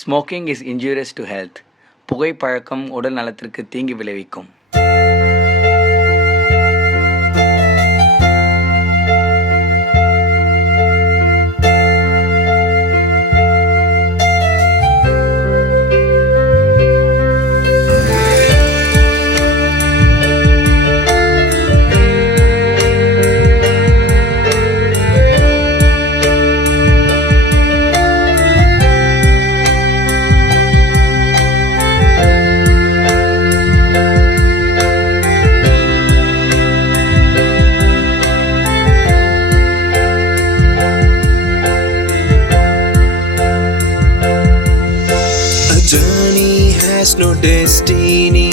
Smoking is injurious to health. புகைப்பழக்கம் உடல் நலத்திற்கு தீங்கு விளைவிக்கும். Journey has no destiny,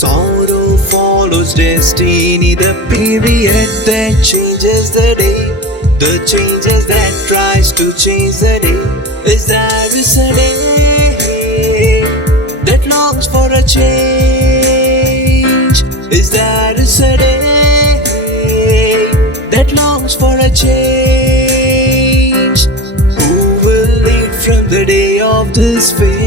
sorrow follows destiny. The period that changes the day, the changes that tries to change the day. Is there is a day that longs for a change? Is there is a day that longs for a change? Who will lead from the day of this fate?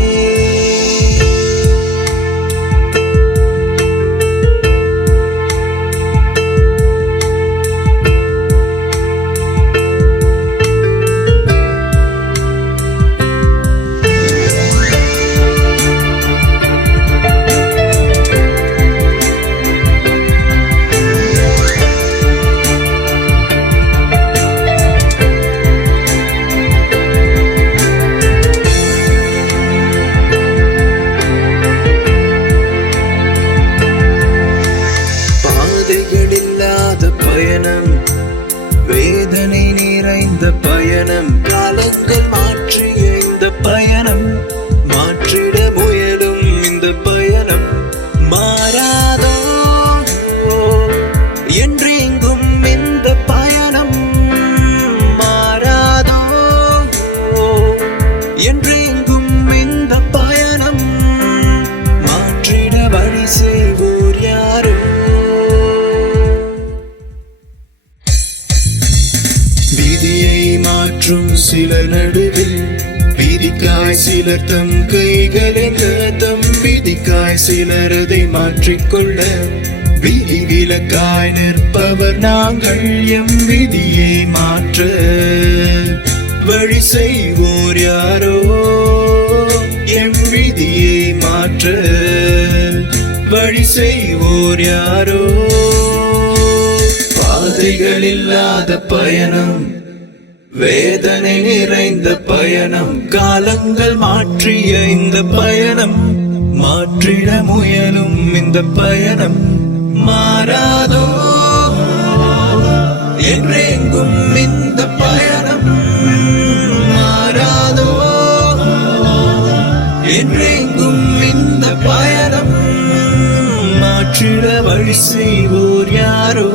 பயணம் வேதனை நிறைந்த பயணம், காலங்கள் மாற்றிய இந்த பயணம், மாற்றிட முயலும் இந்த பயணம், மாறாதோ என்றெங்கும் இந்த பயணம், மாறாதோ என்றெங்கும் இந்த பயணம், மாற்றிட வழி செய்வோர் யாரோ? விதியை மாற்றும் சிலர் நடுவில் விதிக்காய் சிலர் தம் கைகளில் தம் விதிக்காய் சிலர் அதை மாற்றிக்கொள்ள விதி விலக்காய் நிற்பவர் நாங்கள். எம் விதியை மாற்ற வழி செய்வோர் யாரோ? எம் விதியை மாற்ற வழி செய்வோர் யாரோ? பாதைகள் இல்லாத பயணம், வேதனை நிறைந்த பயணம், காலங்கள் மாற்றிய இந்த பயணம், மாற்றிட முயலும் இந்த பயணம், மாறாதோ என்றெங்கும் இந்த பயணம், மாறாதோ என்றெங்கும் இந்த பயணம், மாற்றிட வழி செய்வோர் யாரோ?